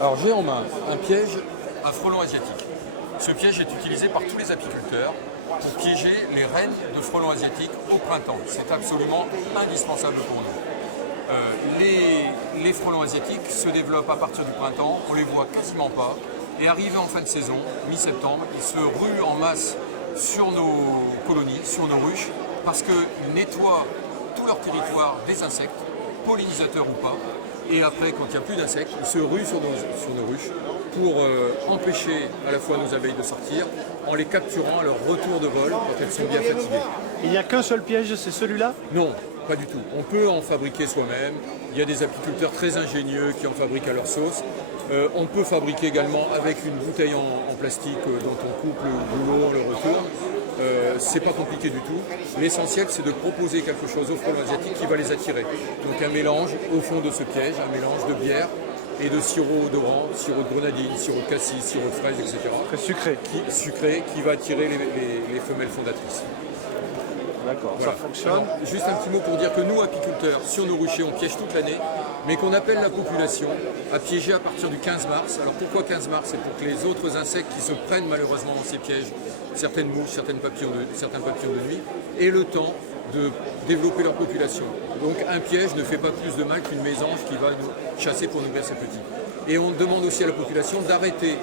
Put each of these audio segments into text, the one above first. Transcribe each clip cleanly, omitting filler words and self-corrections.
Alors j'ai en main un piège à frelons asiatiques. Ce piège est utilisé par tous les apiculteurs pour piéger les reines de frelons asiatiques au printemps. C'est absolument indispensable pour nous. Les frelons asiatiques se développent à partir du printemps, on ne les voit quasiment pas. Et arrivé en fin de saison, mi-septembre, ils se ruent en masse sur nos colonies, sur nos ruches, parce qu'ils nettoient tout leur territoire des insectes, pollinisateurs ou pas. Et après, quand il n'y a plus d'insectes, ils se ruent sur nos ruches pour empêcher à la fois nos abeilles de sortir, en les capturant à leur retour de vol quand elles sont bien fatiguées. Il n'y a qu'un seul piège, c'est celui-là? Non, pas du tout. On peut en fabriquer soi-même. Il y a des apiculteurs très ingénieux qui en fabriquent à leur sauce. On peut fabriquer également avec une bouteille en plastique dont on coupe le boulot, le retour. C'est pas compliqué du tout. L'essentiel, c'est de proposer quelque chose aux frelons asiatiques qui va les attirer. Donc un mélange au fond de ce piège, un mélange de bière et de sirop odorant, sirop de grenadine, sirop de cassis, sirop de fraise, etc. Très sucré. Sucré, qui va attirer les femelles fondatrices. D'accord, Voilà. ça fonctionne. Alors, juste un petit mot pour dire que nous, apiculteurs, sur nos ruchers, on piège toute l'année, mais qu'on appelle la population à piéger à partir du 15 mars. Alors pourquoi 15 mars? C'est pour que les autres insectes qui se prennent malheureusement dans ces pièges, certaines mouches, certains papillons de nuit, aient le temps de développer leur population. Donc un piège ne fait pas plus de mal qu'une mésange qui va nous chasser pour nourrir ses petits. Et on demande aussi à la population d'arrêter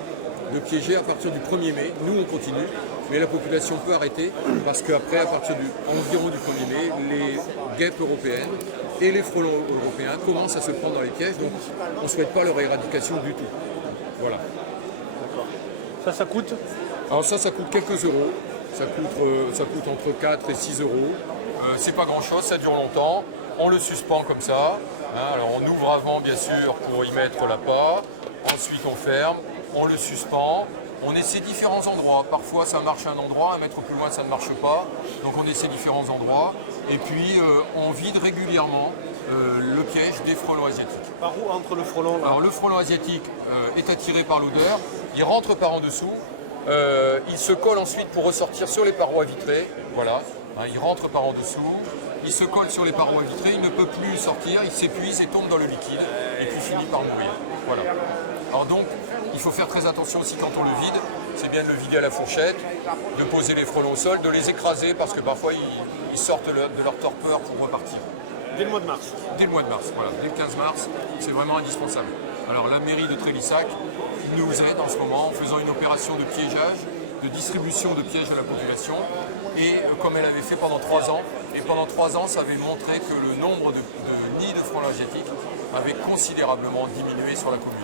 de piéger à partir du 1er mai. Nous, on continue, mais la population peut arrêter parce qu'après, à partir environ du 1er mai, les guêpes européennes et les frelons européens commencent à se prendre dans les pièges, donc on ne souhaite pas leur éradication du tout. Voilà. Ça coûte? Alors ça coûte quelques euros. Ça coûte entre 4 et 6 euros. C'est pas grand-chose, ça dure longtemps. On le suspend comme ça. Alors on ouvre avant, bien sûr, pour y mettre l'appât. Ensuite, on ferme. On le suspend, on essaie différents endroits. Parfois ça marche à un endroit, un mètre plus loin ça ne marche pas. Donc on essaie différents endroits. Et puis on vide régulièrement le piège des frelons asiatiques. Par où entre le frelon là? Alors le frelon asiatique est attiré par l'odeur, il rentre par en dessous, il se colle ensuite pour ressortir sur les parois vitrées. Voilà, il rentre par en dessous, il se colle sur les parois vitrées, il ne peut plus sortir, il s'épuise et tombe dans le liquide et puis finit par mourir. Voilà. Alors donc, il faut faire très attention aussi quand on le vide. C'est bien de le vider à la fourchette, de poser les frelons au sol, de les écraser parce que parfois ils sortent de leur torpeur pour repartir. Dès le mois de mars? Dès le mois de mars, voilà. Dès le 15 mars, c'est vraiment indispensable. Alors la mairie de Trélissac nous aide en ce moment en faisant une opération de piégeage, de distribution de pièges à la population. Et comme elle avait fait pendant 3 ans, et pendant 3 ans, ça avait montré que le nombre de nids de frelons asiatiques avait considérablement diminué sur la commune.